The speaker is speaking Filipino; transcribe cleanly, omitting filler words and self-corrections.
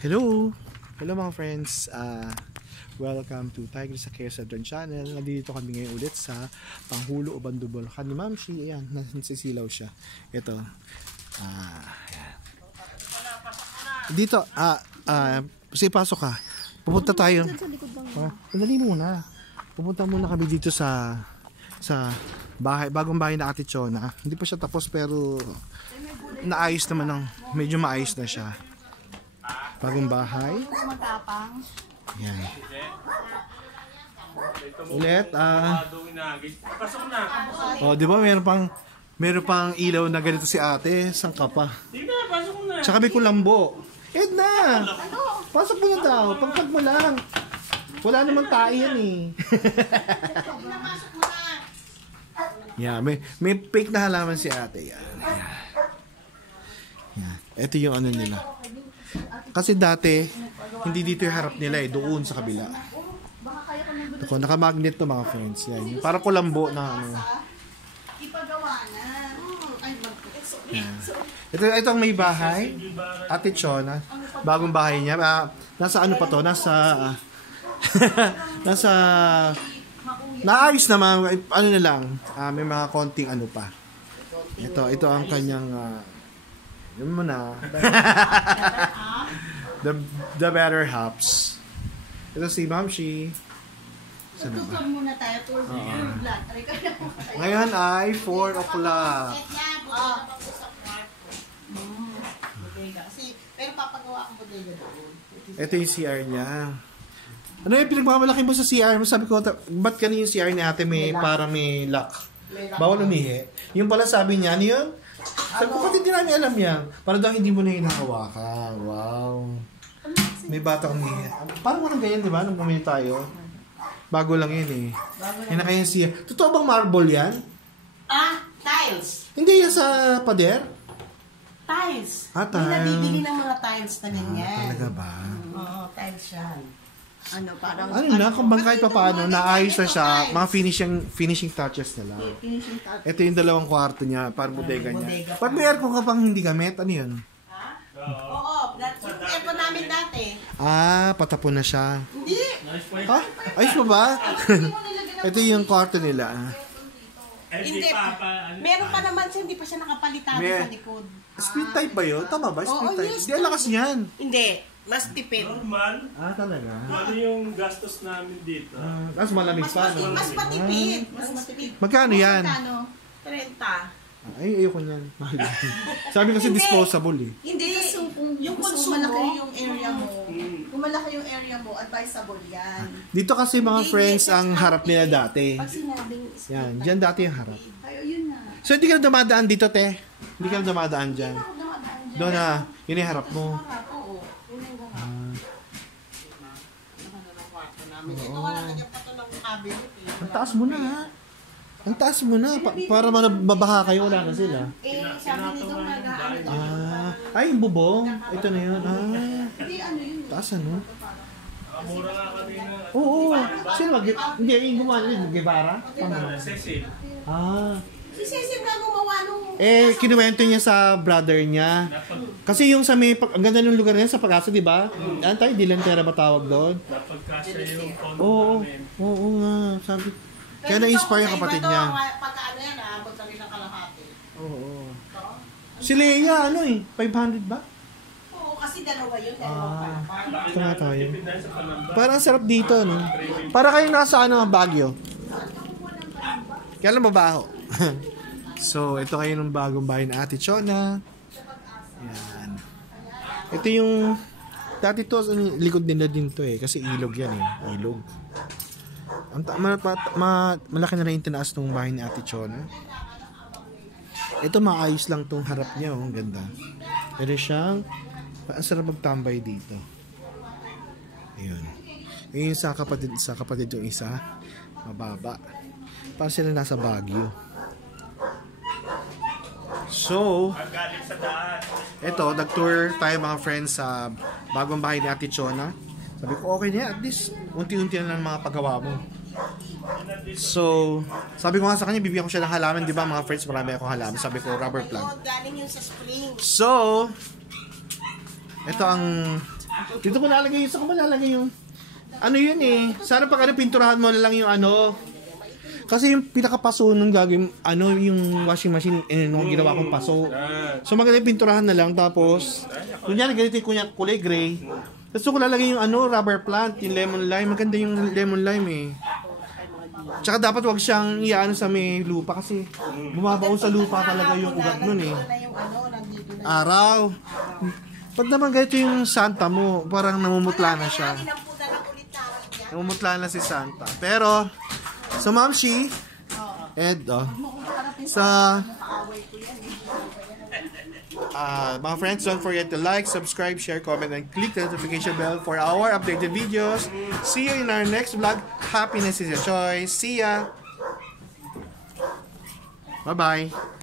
Hello! Hello mga friends! Welcome to Tiger sa Chaos Adron Channel. Nandito kami ngayon ulit sa Panghulo o Bandubol. Ni Ma'am Shi, ayan, nasisilaw siya. Ito. Ayan. Dito, sige pasok ka. Pupunta tayo. Sandali muna. Pupunta muna kami dito sa bahay, bagong bahay na Ate Chona. Hindi pa siya tapos pero naayos naman medyo maayos na siya. Bagong bahay. Yan. Ulit, oh, di ba meron pang ilaw na ganito si ate. Saan ka pa? Tsaka may kulambo. Edna! Pasok mo na daw. Pagpag mo lang. Wala namang tayo yan eh. Yeah, may fake na halaman si ate. Yan. Yan. Ito yung ano nila. Kasi dati, hindi dito yung harap nila eh. Doon sa kabila. Ako, nakamagnet to mga friends. Yan. Para kulambo na ano. Yan. Ito ang may bahay. Ate Chona. Bagong bahay niya. Nasa ano pa to? Nasa naayos naman. Ano na lang. May mga konting ano pa. Ito ang kanyang yun mo na. The better hops. Ito si Ma'am Shi. Tutulog muna tayo. Ngayon ay 4 o'clock. Pero papagawa ko bodega doon. Ito yung CR niya. Ano yung pinagmamalaki mo sa CR? Sabi ko, ba't kanina yung CR ni ate para may lock? Bawal umihi. Yung pala sabi niya, ano yun? Sabi ko, pati hindi namin alam yan. Para daw hindi mo na hinahawakan. Wow. May bata umihi. Parang walang ganyan, di ba? Nung bumili tayo. Bago lang yun eh. Yan na kaya siya. Totoo bang marble yan? Tiles. Hindi yan sa pader? Tiles. Tiles. May nabibili ng mga tiles na ganyan. Talaga ba? Oo, tiles yan. Parang... kung bang kahit pa paano, naayos na siya, mga finishing touches na lang. Ito yung dalawang kwarto niya, para bodega niya. Pag may aircon ka pang hindi gamit, ano yun? Oo, yung aircon namin dati. Patapon na siya. Hindi. Ha? Ayos mo ba? Ito yung kwarto nila. Hindi. Meron pa naman siya, hindi pa siya nakapalitado sa likod. Split type ba yun? Tama ba? Split type? Yes, Hindi, lakas niyan. Hindi. Mas tipid. Normal. Talaga? Ano yung gastos namin dito? Tapos malamig pa. Mas matipid. Mas matipid. Magkano yan? 30. Ay, ayoko niyan. Sabi kasi disposable eh. Hindi. Yung consumo, malaki yung area mo. Kung malaki yung area mo, advisable yan. Dito kasi mga friends ang harap nila dati. Pag sinabing... Yan, dyan dati yung harap. Ayo, yun na. So, hindi ka na dumadaan dito, te? Hindi ka na dumadaan dyan? Doon na, yun yung harap mo. Oo. Yun yung harap. Ito ka lang, nagyan pa ito ng cabinet eh. Ang taas mo na, ha? Ang taas mo na. Para mabaha kayo, wala na sila. Sabi nito nag-ano. Ay, yung bubong. Ito na yun. Hindi, ano yun. Taas ano? Mura nga kanina. Oo. Sino hindi, yung gumawa nila, Guevara? Cecil. Si Cecil na gumawa nung... Kinuwento niya sa brother niya. Kasi yung sa may, ang ganda ng lugar niya sa Pag-asa, di ba? Antay, Dilantera ba tawag doon? Napagkasya yung condo Oo. namin. Oo nga. Sabi, kaya na-inspire yung kapatid niya. Pagka ano yan, abot na rin ng kalahati. Oo. Si Leia, 500 ba? Oo, kasi dalawa yun. Ito nga tayo. Parang sarap dito, no? Para kayong nasa Baguio. Kaya lang mabaho. So, ito kayo ng bagong bahay na Ate Chona. Yan. Ito yung... Dati to, likod nila din to eh. Kasi ilog yan eh. Ilog. Malaki na rin yung tinaas ng bahay ni Ate Chona. Ito maayos lang tong harap niya. Ang ganda. Pero siyang... Ang sarap magtambay dito. Ayun. Yung sa kapatid yung isa. Mababa. Parang sila nasa Baguio. So, ito, nag-tour tayo mga friends sa bagong bahay ni Ate Chona. Sabi ko, okay na, at least unti-unti na lang mga paggawa mo. So, sabi ko nga sa kanya, bibigyan ko siya ng halaman, di ba mga friends, marami akong halaman. Sabi ko, rubber plant. Galing yun sa spring. So, ito ang Dito ko lalagay yung, saan ko malalagay yung, ano yun eh. Sana pag ano, pinturahan mo na lang yung ano. Kasi yung pinakapaso nung gagawin, ano, yung washing machine, nung ginawa kong paso. So maganda yung pinturahan na lang, tapos, kunyari, ganito yung kulay gray. Tapos ko lalagay yung ano, rubber plant, yung lemon lime. Maganda yung lemon lime eh. Tsaka dapat wag siyang iyaano sa may lupa kasi bumabaon sa lupa talaga yung ugat nun eh. Araw. Pag naman ganito yung Santa mo, parang namumutla na siya. Namumutla na si Santa. Pero, sa Mamshi, Ed, sa mga friends, don't forget to like, subscribe, share, comment, and click the notification bell for our updated videos. See you in our next vlog. Happiness is a choice. See ya! Bye-bye!